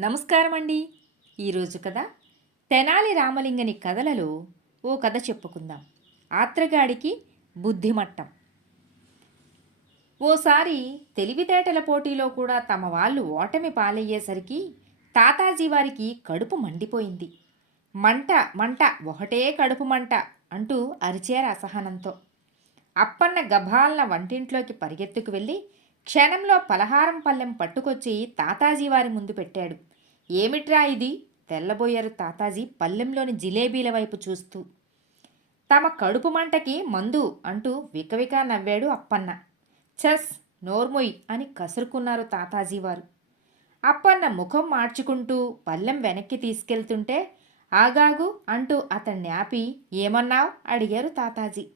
నమస్కారం అండి ఈరోజు కథ తెనాలి రామలింగని కథలలో ఓ కథ చెప్పుకుందాం. ఆత్రగాడికి బుద్ధిమట్టం. ఓసారి తెలివితేటల పోటీలో కూడా తమ వాళ్ళు ఓటమి పాలయ్యేసరికి తాతాజీ వారికి కడుపు మండిపోయింది. మంట మంట ఒకటే కడుపు మంట అంటూ అరిచేరు అసహనంతో. అప్పన్న గభాలన వంటింట్లోకి పరిగెత్తుకు వెళ్ళి క్షణంలో పలహారం పళ్ళెం పట్టుకొచ్చి తాతాజీ వారి ముందు పెట్టాడు. ఏమిట్రా ఇది? తెల్లబోయారు తాతాజీ పళ్ళెంలోని జిలేబీల వైపు చూస్తూ. తమ కడుపు మంటకి మందు అంటూ వికవికా నవ్వాడు అప్పన్న. చస్ నోర్మొయ్ అని కసురుకున్నారు తాతాజీ వారు. అప్పన్న ముఖం మార్చుకుంటూ పళ్ళెం వెనక్కి తీసుకెళ్తుంటే ఆగాగు అంటూ అతన్ని ఆపి ఏమన్నావు? అడిగారు తాతాజీ.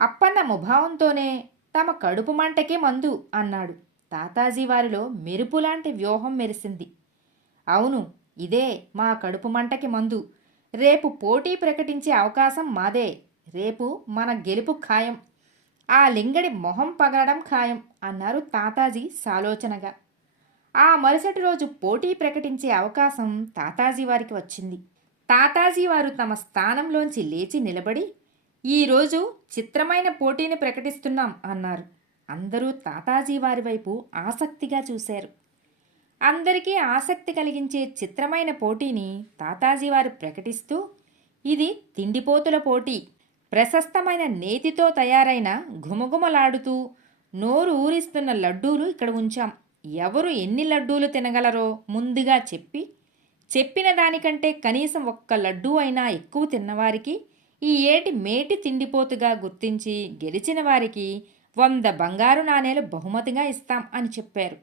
అప్పన్న ముభావంతోనే తమ కడుపు మంటకే మందు అన్నాడు. తాతాజీ వారిలో మెరుపులాంటి వ్యూహం మెరిసింది. అవును ఇదే మా కడుపు మంటకి మందు. రేపు పోటీ ప్రకటించే అవకాశం మాదే. రేపు మన గెలుపు ఖాయం. ఆ లింగడి మొహం పగలడం ఖాయం అన్నారు తాతాజీ సాలోచనగా. ఆ మరుసటి రోజు పోటీ ప్రకటించే అవకాశం తాతాజీ వారికి వచ్చింది. తాతాజీ వారు తమ స్థానంలోంచి లేచి నిలబడి ఈరోజు చిత్రమైన పోటీని ప్రకటిస్తున్నాం అన్నారు. అందరూ తాతాజీ వారి వైపు ఆసక్తిగా చూశారు. అందరికీ ఆసక్తి కలిగించే చిత్రమైన పోటీని తాతాజీ వారు ప్రకటిస్తూ ఇది తిండిపోతుల పోటీ. ప్రశస్తమైన నేతితో తయారైన ఘుమఘుమలాడుతూ నోరు ఊరిస్తున్న లడ్డూలు ఇక్కడ ఉంచాం. ఎవరు ఎన్ని లడ్డూలు తినగలరో ముందుగా చెప్పి చెప్పిన దానికంటే కనీసం ఒక్క లడ్డూ అయినా ఎక్కువ తిన్నవారికి ఈ ఏటి మేటి తిండిపోతుగా గుర్తించి గెలిచిన వారికి వంద బంగారు నాణేలు బహుమతిగా ఇస్తాం అని చెప్పారు.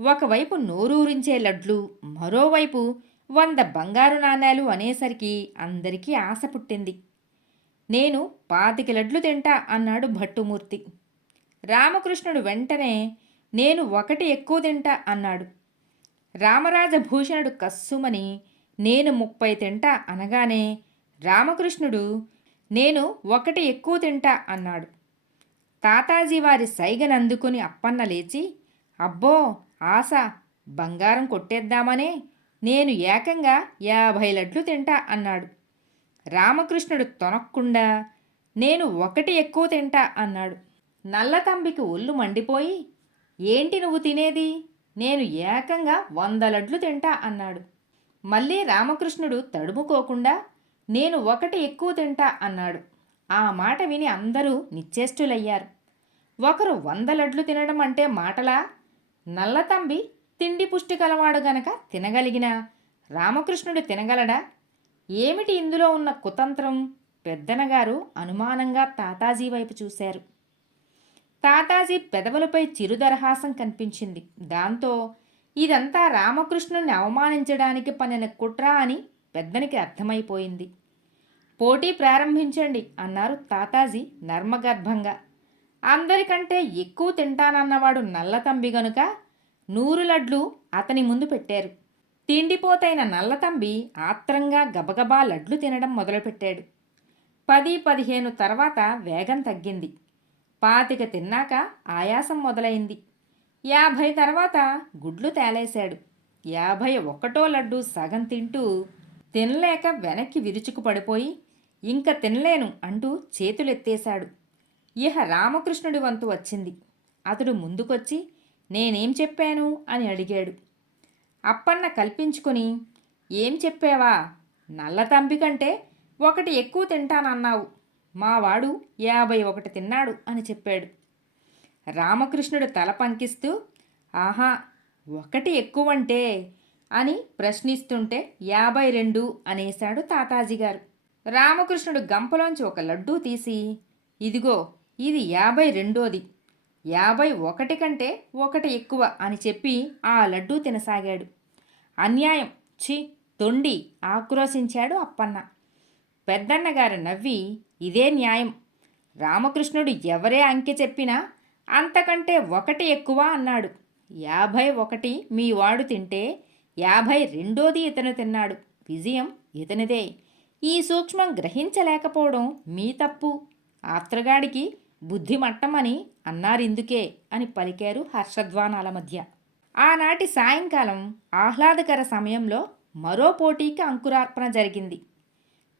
ఒకవైపు నోరూరించే లడ్లు మరోవైపు వంద బంగారు నాణేలు అనేసరికి అందరికీ ఆశ పుట్టింది. నేను పాతిక లడ్లు తింటా అన్నాడు భట్టుమూర్తి. రామకృష్ణుడు వెంటనే నేను ఒకటి ఎక్కువ తింటా అన్నాడు. రామరాజభూషణుడు కస్సుమని నేను ముప్పై తింటా అనగానే రామకృష్ణుడు నేను ఒకటి ఎక్కువ తింటా అన్నాడు. తాతాజీ వారి సైగనందుకుని అప్పన్న లేచి అబ్బో ఆశ బంగారం కొట్టేద్దామనే నేను ఏకంగా యాభై లడ్లు తింటా అన్నాడు. రామకృష్ణుడు తొనక్కుండా నేను ఒకటి ఎక్కువ తింటా అన్నాడు. నల్లతంబికి ఒళ్ళు మండిపోయి ఏంటి నువ్వు తినేది? నేను ఏకంగా వంద లడ్లు తింటా అన్నాడు. మళ్ళీ రామకృష్ణుడు తడుముకోకుండా నేను ఒకటి ఎక్కువ తింటా అన్నాడు. ఆ మాట విని అందరూ నిశ్చేష్టులయ్యారు. ఒకరు వంద లడ్లు తినడం అంటే మాటలా? నల్లతంబి తిండి పుష్టి కలవాడు గనక తినగలిగినా రామకృష్ణుడు తినగలడా? ఏమిటి ఇందులో ఉన్న కుతంత్రం? పెద్దనగారు అనుమానంగా తాతాజీ వైపు చూశారు. తాతాజీ పెదవులపై చిరుదరహాసం కనిపించింది. దాంతో ఇదంతా రామకృష్ణుని అవమానించడానికి పనిన కుట్ర అని పెద్దనికి అర్థమైపోయింది. పోటీ ప్రారంభించండి అన్నారు తాతాజీ నర్మగర్భంగా. అందరికంటే ఎక్కువ తింటానన్నవాడు నల్లతంబి గనుక నూరు లడ్లు అతని ముందు పెట్టారు. తిండిపోతైన నల్లతంబి ఆత్రంగా గబగబా లడ్లు తినడం మొదలుపెట్టాడు. పది పదిహేను తర్వాత వేగం తగ్గింది. పాతిక తిన్నాక ఆయాసం మొదలైంది. యాభై తర్వాత గుడ్లు తేలేశాడు. యాభై ఒకటో లడ్డు సగం తింటూ తినలేక వెనక్కి విరుచుకు పడిపోయి ఇంక తినలేను అంటూ చేతులెత్తేశాడు. ఇహ రామకృష్ణుడి వంతు వచ్చింది. అతడు ముందుకొచ్చి నేనేం చెప్పాను? అని అడిగాడు. అప్పన్న కల్పించుకొని ఏం చెప్పావా? నల్ల తంబి కంటే ఒకటి ఎక్కువ తింటానన్నావు. మావాడు యాభై ఒకటి తిన్నాడు అని చెప్పాడు. రామకృష్ణుడు తల పంకిస్తూ ఆహా ఒకటి ఎక్కువంటే అని ప్రశ్నిస్తుంటే యాభై రెండు అనేశాడు తాతాజీ గారు. రామకృష్ణుడు గంపలోంచి ఒక లడ్డూ తీసి ఇదిగో ఇది యాభై రెండోది. యాభై ఒకటి కంటే ఒకటి ఎక్కువ అని చెప్పి ఆ లడ్డూ తినసాగాడు. అన్యాయం ఛీ తొండి ఆక్రోశించాడు అప్పన్న. పెద్దన్నగారు నవ్వి ఇదే న్యాయం. రామకృష్ణుడు ఎవరే అంకె చెప్పినా అంతకంటే ఒకటి ఎక్కువ అన్నాడు. యాభై ఒకటి మీ వాడు తింటే యాభై రెండోది ఇతను తిన్నాడు. విజయం ఇతనిదే. ఈ సూక్ష్మం గ్రహించలేకపోవడం మీ తప్పు. ఆత్రగాడికి బుద్ధి మట్టమని అన్నారిందుకే అని పలికారు హర్షధ్వానాల మధ్య. ఆనాటి సాయంకాలం ఆహ్లాదకర సమయంలో మరో పోటీకి అంకురార్పణ జరిగింది.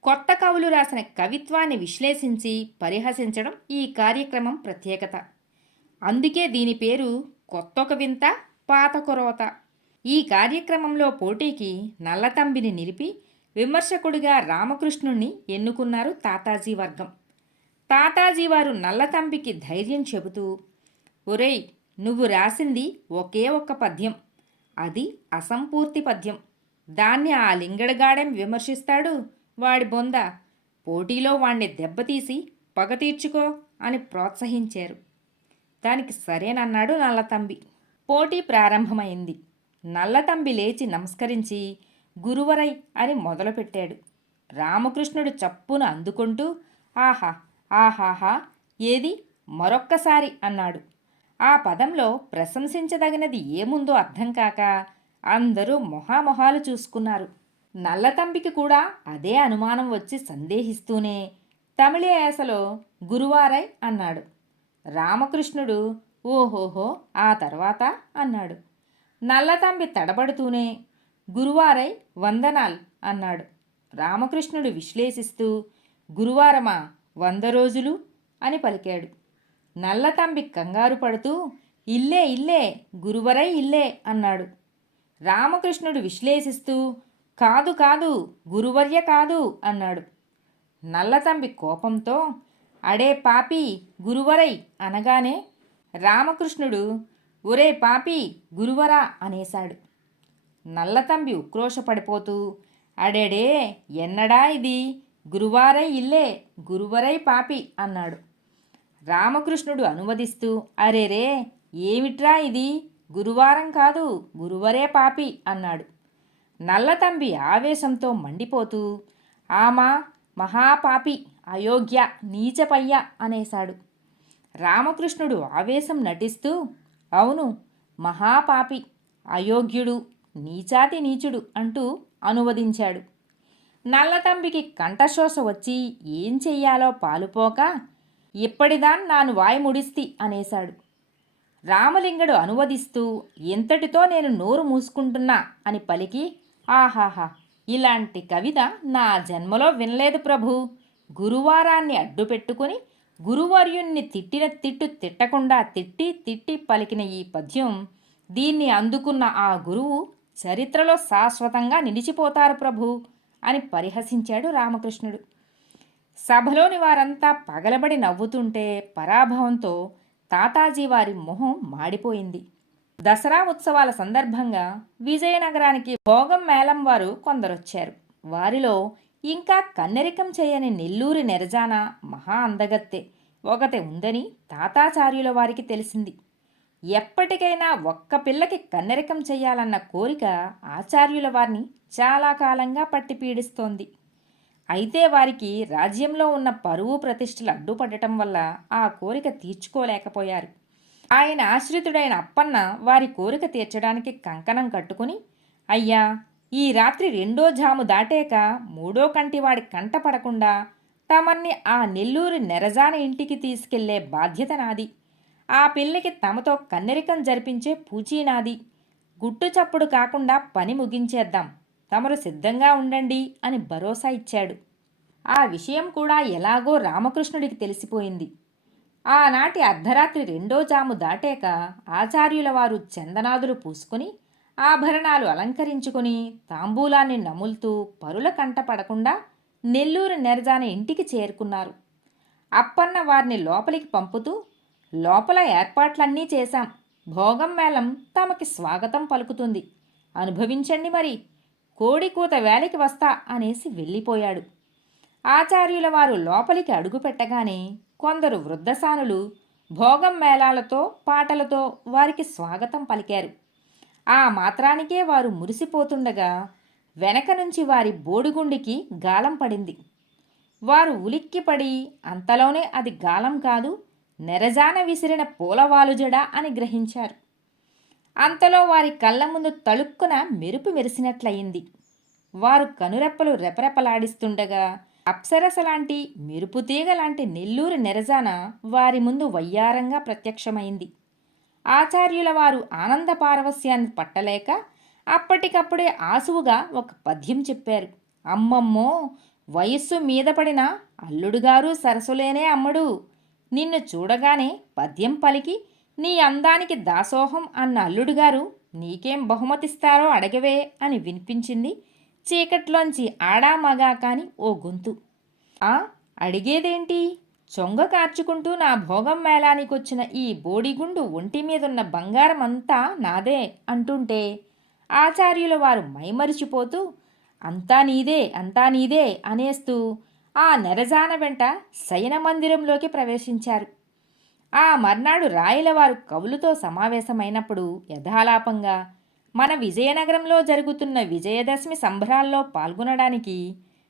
కొత్త కవులు రాసిన కవిత్వాన్ని విశ్లేషించి పరిహసించడం ఈ కార్యక్రమం ప్రత్యేకత. అందుకే దీని పేరు కొత్తొక వింత పాత కొరవత. ఈ కార్యక్రమంలో పోటీకి నల్లతంబిని నిలిపి విమర్శకుడిగా రామకృష్ణుణ్ణి ఎన్నుకున్నారు తాతాజీ వర్గం. తాతాజీ వారు నల్లతంబికి ధైర్యం చెబుతూ ఒరేయ్ నువ్వు రాసింది ఒకే ఒక్క పద్యం. అది అసంపూర్తి పద్యం. దాన్ని ఆ లింగడగాడెం విమర్శిస్తాడు వాడి బొంద. పోటీలో వాణ్ణి దెబ్బతీసి పగ తీర్చుకో అని ప్రోత్సహించారు. దానికి సరేనన్నాడు నల్లతంబి. పోటీ ప్రారంభమైంది. నల్లతంబి లేచి నమస్కరించి గురువరై అని మొదలుపెట్టాడు. రామకృష్ణుడు చప్పున అందుకుంటూ ఆహా ఆహాహా ఏది? మరొక్కసారి అన్నాడు. ఆ పదంలో ప్రశంసించదగినది ఏముందో అర్థం కాక అందరూ మొహామొహాలు చూసుకున్నారు. నల్లతంబికి కూడా అదే అనుమానం వచ్చి సందేహిస్తూనే తమిళ యాసలో గురువారై అన్నాడు. రామకృష్ణుడు ఓహోహో ఆ తర్వాత అన్నాడు. నల్లతంబి తడబడుతూనే గురువారై వందనాల్ అన్నాడు. రామకృష్ణుడు విశ్లేషిస్తూ గురువారమా వంద రోజులు అని పలికాడు. నల్లతంబి కంగారు పడుతూ ఇల్లే ఇల్లే గురువరై ఇల్లే అన్నాడు. రామకృష్ణుడు విశ్లేషిస్తూ కాదు కాదు గురువర్య కాదు అన్నాడు. నల్లతంబి కోపంతో అడే పాపి గురువరై అనగానే రామకృష్ణుడు ఒరే పాపి గురువరా అనేశాడు. నల్లతంబి ఉక్రోషపడిపోతూ అడేడే ఎన్నడా ఇది? గురువారై ఇల్లే గురువరై పాపి అన్నాడు. రామకృష్ణుడు అనువదిస్తూ అరేరే ఏమిట్రా ఇది? గురువారం కాదు గురువరే పాపి అన్నాడు. నల్లతంబి ఆవేశంతో మండిపోతూ ఆమా మహాపాపి అయోగ్య నీచపయ్య అనేశాడు. రామకృష్ణుడు ఆవేశం నటిస్తూ అవును మహాపాపి అయోగ్యుడు నీచాతి నీచుడు అంటూ అనువదించాడు. నల్లతంబికి కంఠశోష వచ్చి ఏం చెయ్యాలో పాలుపోక ఇప్పటిదాన్ నాను వాయముడిస్తి అనేశాడు. రామలింగడు అనువదిస్తూ ఎంతటితో నేను నోరు మూసుకుంటున్నా అని పలికి ఆహాహా ఇలాంటి కవిత నా జన్మలో వినలేదు ప్రభు. గురువారాన్ని అడ్డుపెట్టుకుని గురువర్యుణ్ణి తిట్టిన తిట్టు తిట్టకుండా తిట్టి తిట్టి పలికిన ఈ పద్యం దీన్ని అందుకున్న ఆ గురువు చరిత్రలో శాశ్వతంగా నిలిచిపోతారు ప్రభు అని పరిహసించాడు రామకృష్ణుడు. సభలోని వారంతా పగలబడి నవ్వుతుంటే పరాభవంతో తాతాజీ వారి మొహం మాడిపోయింది. దసరా ఉత్సవాల సందర్భంగా విజయనగరానికి భోగం మేళం వారు కొందరొచ్చారు. వారిలో ఇంకా కన్నెరికం చేయని నెల్లూరి నెరజాన మహా అందగత్తె. ఒకతే ఉందని తాతాచార్యుల వారికి తెలిసింది. ఎప్పటికైనా ఒక్క పిల్లకి కన్నెరికం చేయాలన్న కోరిక ఆచార్యుల వారిని చాలా కాలంగా పట్టి పీడిస్తోంది. అయితే వారికి రాజ్యంలో ఉన్న పరువు ప్రతిష్టలు అడ్డుపడటం వల్ల ఆ కోరిక తీర్చుకోలేకపోయారు. ఆయన ఆశ్రితుడైన అప్పన్న వారి కోరిక తీర్చడానికి కంకణం కట్టుకుని అయ్యా ఈ రాత్రి రెండో జాము దాటాక మూడో కంటి వాడి కంట పడకుండా తమన్ని ఆ నెల్లూరు నెరజాన ఇంటికి తీసుకెళ్ళే బాధ్యత నాది. ఆ పిల్లకి తమతో కన్నెరికం జరిపించే పూచీ నాది. గుట్టు చప్పుడు కాకుండా పని ముగించేద్దాం. తమరు సిద్ధంగా ఉండండి అని భరోసా ఇచ్చాడు. ఆ విషయం కూడా ఎలాగో రామకృష్ణుడికి తెలిసిపోయింది. ఆనాటి అర్ధరాత్రి రెండో జాము దాటాక ఆచార్యుల వారు చందనాదులు పూసుకుని ఆభరణాలు అలంకరించుకుని తాంబూలాన్ని నములుతూ పరుల కంట పడకుండా నెల్లూరు నెరజాన ఇంటికి చేరుకున్నారు. అప్పన్న వారిని లోపలికి పంపుతూ లోపల ఏర్పాట్లన్నీ చేశాం. భోగం మేళం తమకి స్వాగతం పలుకుతుంది. అనుభవించండి మరి. కోడికూత వేలికి వస్తా అనేసి వెళ్ళిపోయాడు. ఆచార్యుల వారు లోపలికి అడుగు పెట్టగానే కొందరు వృద్ధసానులు భోగం మేళాలతో పాటలతో వారికి స్వాగతం పలికారు. ఆ మాత్రానికే వారు మురిసిపోతుండగా వెనక నుంచి వారి బోడిగుండికి గాలం పడింది. వారు ఉలిక్కిపడి అంతలోనే అది గాలం కాదు నెరజాన విసిరిన పూలవాలుజడ అని గ్రహించారు. అంతలో వారి కళ్ళ ముందు తళుక్కున మెరుపు మెరిసినట్లయింది. వారు కనురెప్పలు రెపరెపలాడిస్తుండగా అప్సరస లాంటి మెరుపు తీగ లాంటి నెల్లూరు నెరజాన వారి ముందు వయ్యారంగా ప్రత్యక్షమైంది. ఆచార్యుల వారు ఆనంద పారవస్యాన్ని పట్టలేక అప్పటికప్పుడే ఆసువుగా ఒక పద్యం చెప్పారు. అమ్మమ్మో వయస్సు మీద పడిన అల్లుడుగారు సరసులేనే అమ్మడు. నిన్ను చూడగానే పద్యం పలికి నీ అందానికి దాసోహం అన్న అల్లుడుగారు నీకేం బహుమతిస్తారో అడగవే అని వినిపించింది చీకట్లోంచి ఆడా మగా కాని ఓ గొంతు. ఆ అడిగేదేంటి? చొంగ కార్చుకుంటూ నా భోగం మేళానికొచ్చిన ఈ బోడిగుండు ఒంటి మీదున్న బంగారం అంతా నాదే అంటుంటే ఆచార్యుల వారు మైమరిచిపోతూ అంతా నీదే అంతా నీదే అనేస్తూ ఆ నెరజాన వెంట శయన మందిరంలోకి ప్రవేశించారు. ఆ మర్నాడు రాయలవారు కవులతో సమావేశమైనప్పుడు యథాలాపంగా మన విజయనగరంలో జరుగుతున్న విజయదశమి సంబరాల్లో పాల్గొనడానికి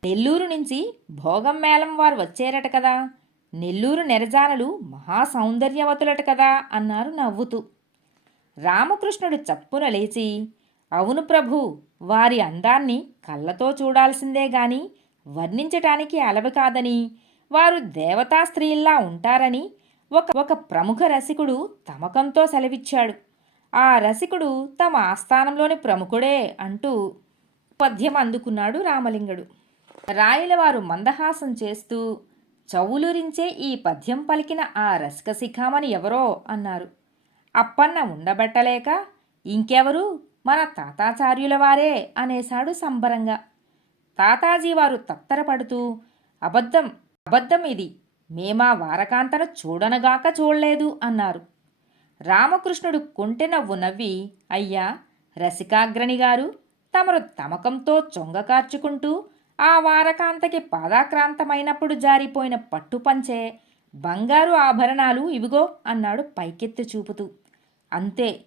నెల్లూరు నుంచి భోగం మేళం వారు వచ్చేరట కదా! నెల్లూరు నెరజానలు మహా సౌందర్యవతులట కదా అన్నారు నవ్వుతూ. రామకృష్ణుడు చప్పున లేచి అవును ప్రభు వారి అందాన్ని కళ్ళతో చూడాల్సిందే గాని వర్ణించటానికి అలవి కాదని వారు దేవతా స్త్రీల్లా ఉంటారని ఒక ఒక ప్రముఖ రసికుడు తమకంతో సెలవిచ్చాడు. ఆ రసికుడు తమ ఆస్థానంలోని ప్రముఖుడే అంటూ పద్యం అందుకున్నాడు రామలింగుడు. రాయలవారు మందహాసం చేస్తూ చౌలురించే ఈ పద్యం పలికిన ఆ రసికశిఖామని ఎవరో అన్నారు. అప్పన్న ఉండబెట్టలేక ఇంకెవరు? మన తాతాచార్యుల వారే అనేశాడు సంబరంగా. తాతాజీ వారు తత్తరపడుతూ అబద్ధం అబద్ధం ఇది. మేమా వారకాంతను చూడనగాక చూడలేదు అన్నారు. రామకృష్ణుడు కొంటె నవ్వు నవ్వి అయ్యా రసికాగ్రణి గారు తమరు తమకంతో చొంగ కార్చుకుంటూ ఆ వారకాంతకి పాదాక్రాంతమైనప్పుడు జారిపోయిన పట్టుపంచే బంగారు ఆభరణాలు ఇవిగో అన్నాడు పైకెత్తి చూపుతూ. అంతే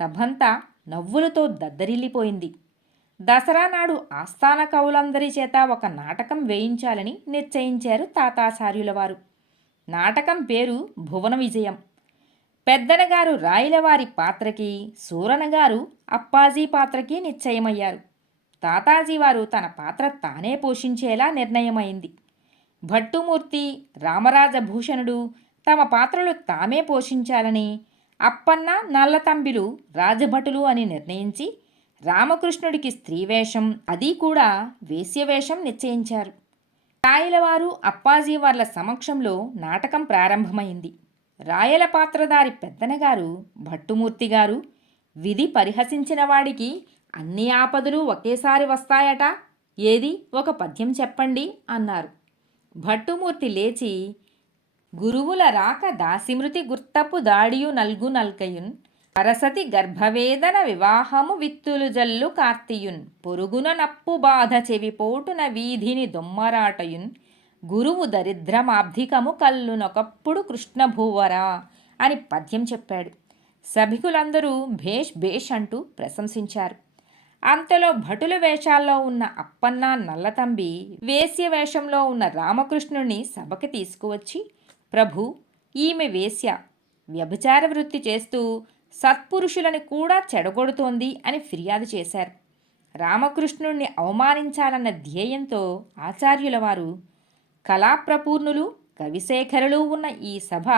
సభంతా నవ్వులతో దద్దరిల్లిపోయింది. దసరా నాడు ఆస్థాన కవులందరి చేత ఒక నాటకం వేయించాలని నిశ్చయించారు తాతాచార్యుల వారు నాటకం పేరు భువన విజయం. పెద్దనగారు రాయలవారి పాత్రకి సూరనగారు అప్పాజీ పాత్రకి నిశ్చయమయ్యారు. తాతాజీ వారు తన పాత్ర తానే పోషించేలా నిర్ణయమైంది. భట్టుమూర్తి రామరాజభూషణుడు తమ పాత్రలు తామే పోషించాలని అప్పన్న నల్లతంబిలు రాజభటులు అని నిర్ణయించి రామకృష్ణుడికి స్త్రీవేషం అది కూడా వేశ్యవేషం నిశ్చయించారు. రాయలవారు అప్పాజీ వార్ల సమక్షంలో నాటకం ప్రారంభమైంది. రాయల పాత్రధారి పెద్దనగారు భట్టుమూర్తి గారు విధి పరిహసించిన వాడికి అన్ని ఆపదలు ఒకేసారి వస్తాయట? ఏది? ఒక పద్యం చెప్పండి అన్నారు. భట్టుమూర్తి లేచి గురువుల రాక దాసిమృతి గుర్తపు దాడియు నల్గు నల్కయున్ పరసతి గర్భవేదన వివాహము విత్తులు జల్లు కార్తియున్ పొరుగున నప్పు బాధ చెవిపోటున వీధిని దొమ్మరాటయున్ గురువు దరిద్రమాబ్ధికము కల్లునొకప్పుడు కృష్ణభూవరా అని పద్యం చెప్పాడు. సభికులందరూ భేష్ భేష్ అంటూ ప్రశంసించారు. అంతలో భటుల వేషాల్లో ఉన్న అప్పన్న నల్లతంబి వేశ్య వేషంలో ఉన్న రామకృష్ణుణ్ణి సభకి తీసుకువచ్చి ప్రభు ఈమె వేశ్య వ్యభిచార వృత్తి చేస్తూ సత్పురుషులని కూడా చెడగొడుతోంది అని ఫిర్యాదు చేశారు. రామకృష్ణుణ్ణి అవమానించాలన్న ధ్యేయంతో ఆచార్యుల వారు కళాప్రపూర్ణులు కవిశేఖరులు ఉన్న ఈ సభ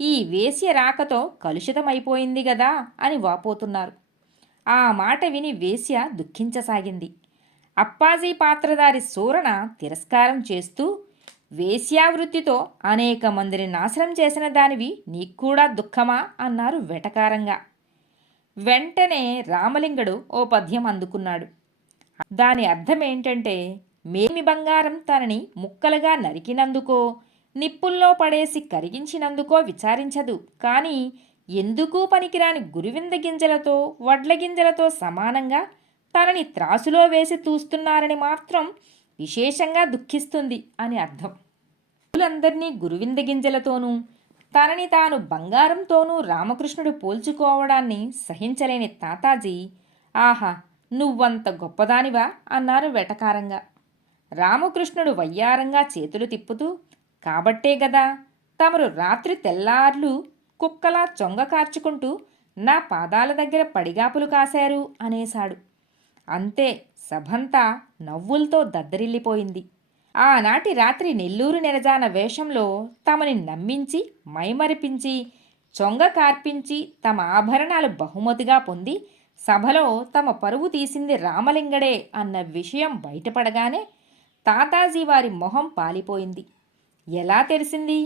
ఈ వేశ్య రాకతో కలుషితమైపోయింది గదా అని వాపోతున్నారు. ఆ మాట విని వేశ్య దుఃఖించసాగింది. అప్పాజీ పాత్రధారి సూరణ తిరస్కారం చేస్తూ వేశ్యావృత్తితో అనేక మందిని నాశనం చేసిన దానివి నీకు కూడా దుఃఖమా అన్నారు వెటకారంగా. వెంటనే రామలింగడు ఓ పద్యం అందుకున్నాడు. దాని అర్థం ఏంటంటే మేమి బంగారం తనని ముక్కలుగా నరికినందుకో నిప్పుల్లో పడేసి కరిగించినందుకో విచారించదు. కానీ ఎందుకు పనికిరాని గురువింద గింజలతో వడ్ల గింజలతో సమానంగా తనని త్రాసులో వేసి తూస్తున్నారని మాత్రం విశేషంగా దుఃఖిస్తుంది అని అర్థం. అందరినీ గురువింద గింజలతోనూ తనని తాను బంగారంతోనూ రామకృష్ణుడు పోల్చుకోవడాన్ని సహించలేని తాతాజీ ఆహా నువ్వంత గొప్పదానివా అన్నారు వెటకారంగా. రామకృష్ణుడు వయ్యారంగా చేతులు తిప్పుతూ కాబట్టే గదా తమరు రాత్రి తెల్లార్లు కుక్కలా చొంగ కార్చుకుంటూ నా పాదాల దగ్గర పడిగాపులు కాశారు అనేశాడు. అంతే సభంతా నవ్వులతో దద్దరిల్లిపోయింది. ఆనాటి రాత్రి నెల్లూరు నెరజాన వేషంలో తమని నమ్మించి మైమరిపించి చొంగ కార్పించి తమ ఆభరణాలు బహుమతిగా పొంది సభలో తమ పరువు తీసింది రామలింగడే అన్న విషయం బయటపడగానే తాతాజీ వారి మొహం పాలిపోయింది. ఎలా తెలిసింది?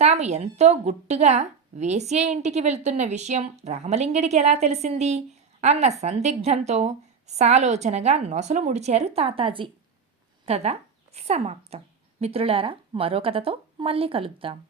తాము ఎంతో గుట్టుగా వేసే ఇంటికి వెళ్తున్న విషయం రామలింగడికి ఎలా తెలిసింది? అన్న సందిగ్ధంతో సాలోచనగా నొసలు ముడిచారు తాతాజీ. కథ సమాప్తం. మిత్రులారా మరో కథతో మళ్ళీ కలుద్దాం.